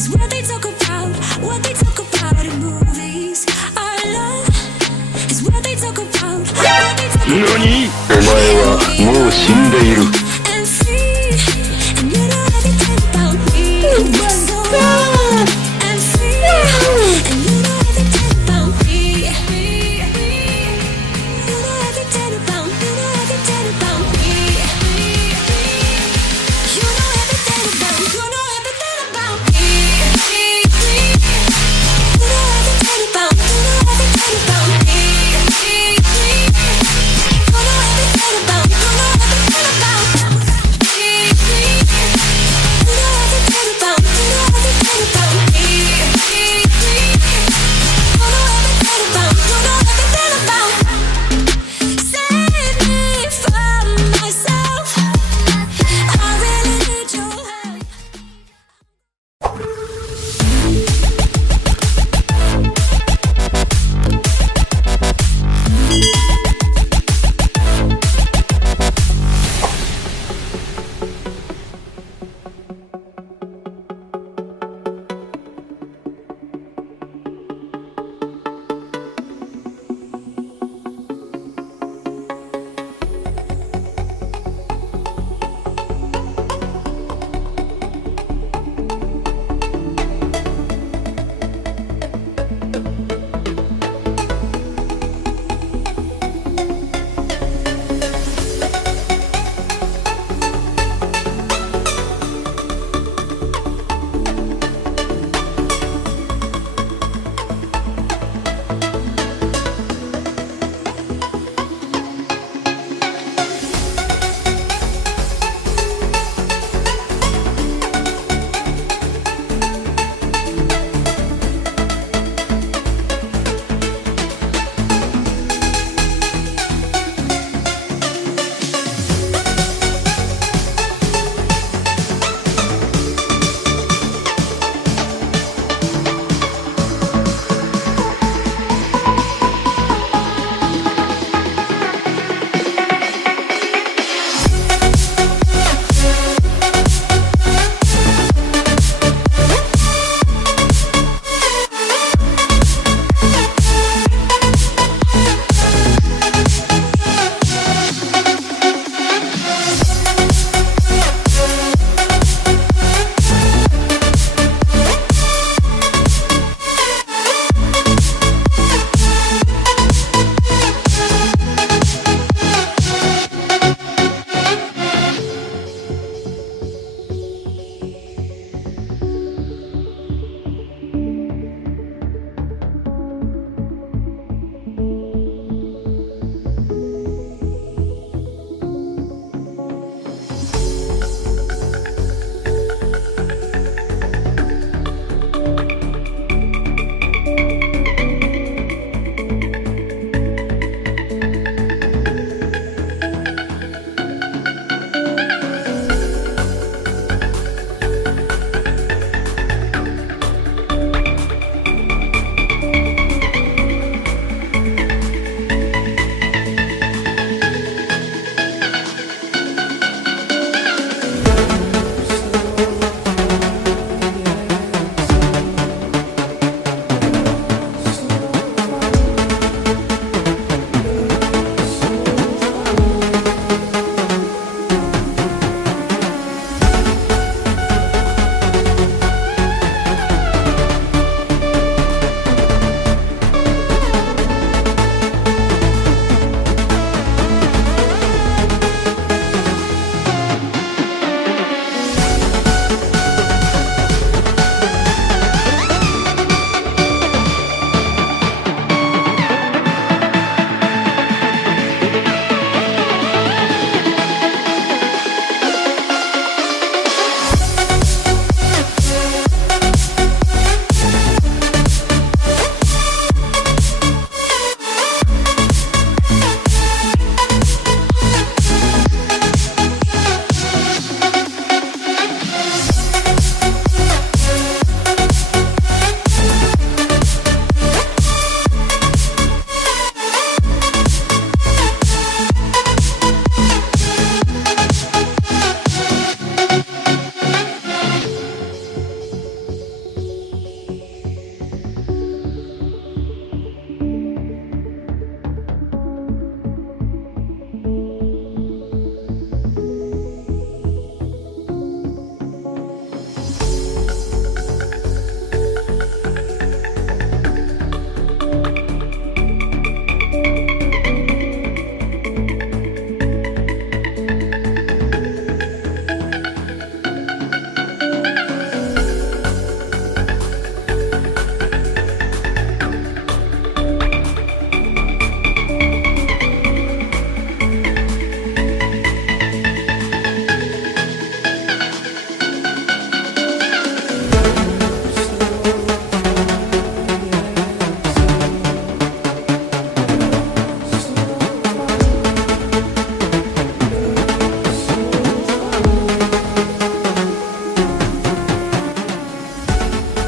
is what they talk about in movies. Our love is what they talk about, what they talk about. 何？お前はもう死んでいる。 And free, and you know everything about me. So young and free, and you know everything about me. You know everything about me. You know everything about me. You know everything about me. You know everything about me. You know everything about me. You know everything about me. You know everything about me. You know everything about me.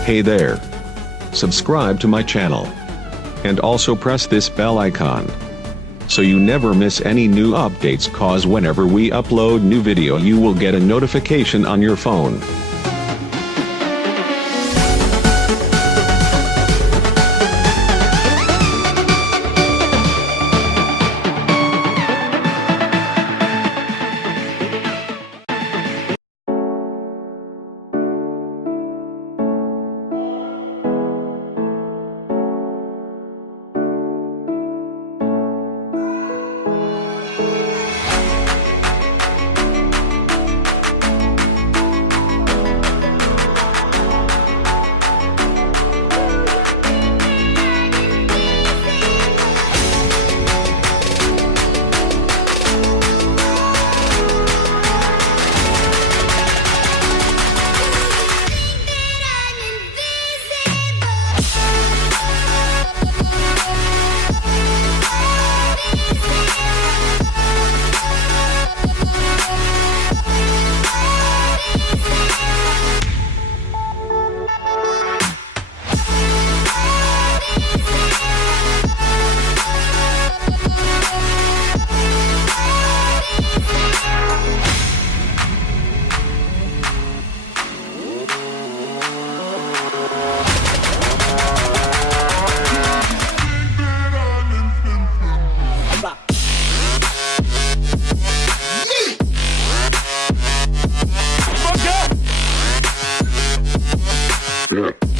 Hey there. Subscribe to my channel. And also press this bell icon, so you never miss any new updates, cause whenever we upload new video you will get a notification on your phone. Yeah.